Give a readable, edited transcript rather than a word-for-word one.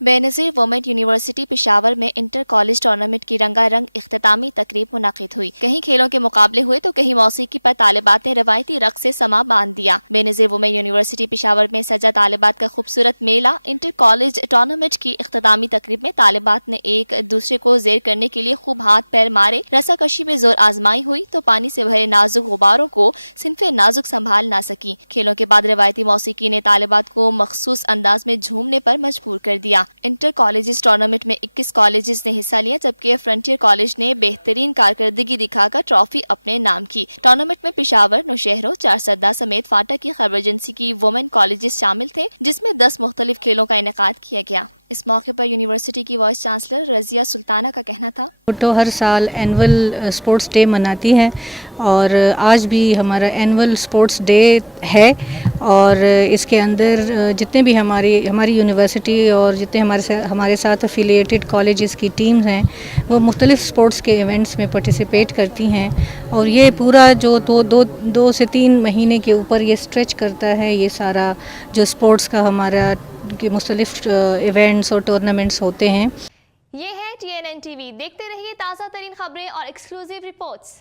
Benazir women university Peshawar में inter college tournament की रंगारंग इख्तितामी तकरीब मुनाकिद हुई। कहीं खेलों के मुकाबले हुए तो कहीं मौसीकी पर तालिबात ने रवायती रक़्स से समा बांध दिया। बेनज़ीर वुमेन यूनिवर्सिटी पेशावर में सजा तालिबात का खूबसूरत मेला इंटर कॉलेज टूर्नामेंट की इख्तितामी तकरीब में तालिबात ने एक दूसरे को ज़ेर करने के लिए खूब हाथ पैर मारे, रस्साकशी में जोर आजमाई हुई तो पानी से भरे नाजुक गुब्बारों को सिनफे नाजुक संभाल ना सकी। खेलों के बाद रवायती मौसीकी ने तालिबात को मखसूस अंदाज में झूमने पर मजबूर कर दिया। इंटर कॉलेजेस टूर्नामेंट में 21 कॉलेजेस ने हिस्सा लिया, जबकि फ्रंटियर कॉलेज ने बेहतरीन कारकर्दगी दिखाकर ट्रॉफी अपने नाम की। टूर्नामेंट में पेशावर, नौशहरों, चारसदा समेत फाटा की खैबर एजेंसी की वुमेन कॉलेजेस शामिल थे, जिसमें 10 मुख्तलिफ खेलों का इनेकाद किया गया। इस मौके पर यूनिवर्सिटी की वाइस चांसलर रजिया सुल्ताना का कहना था, तो हर साल एनुअल स्पोर्ट्स डे मनाती है और आज भी हमारा एनुअल स्पोर्ट्स डे है और इसके अंदर जितने भी हमारी यूनिवर्सिटी और जितने हमारे साथ एफिलिएटेड कॉलेजेस की टीम्स हैं वो मुख्तलिफ स्पोर्ट्स के इवेंट्स में पार्टिसिपेट करती हैं और ये पूरा जो दो से 3 महीने के ऊपर ये स्ट्रेच करता है, ये सारा जो स्पोर्ट्स का हमारा के मुख्तलिफ इवेंट्स और टूर्नामेंट्स होते हैं। ये है TNN TV। देखते रहिए ताज़ा तरीन खबरें और एक्सक्लूसिव रिपोर्ट्स।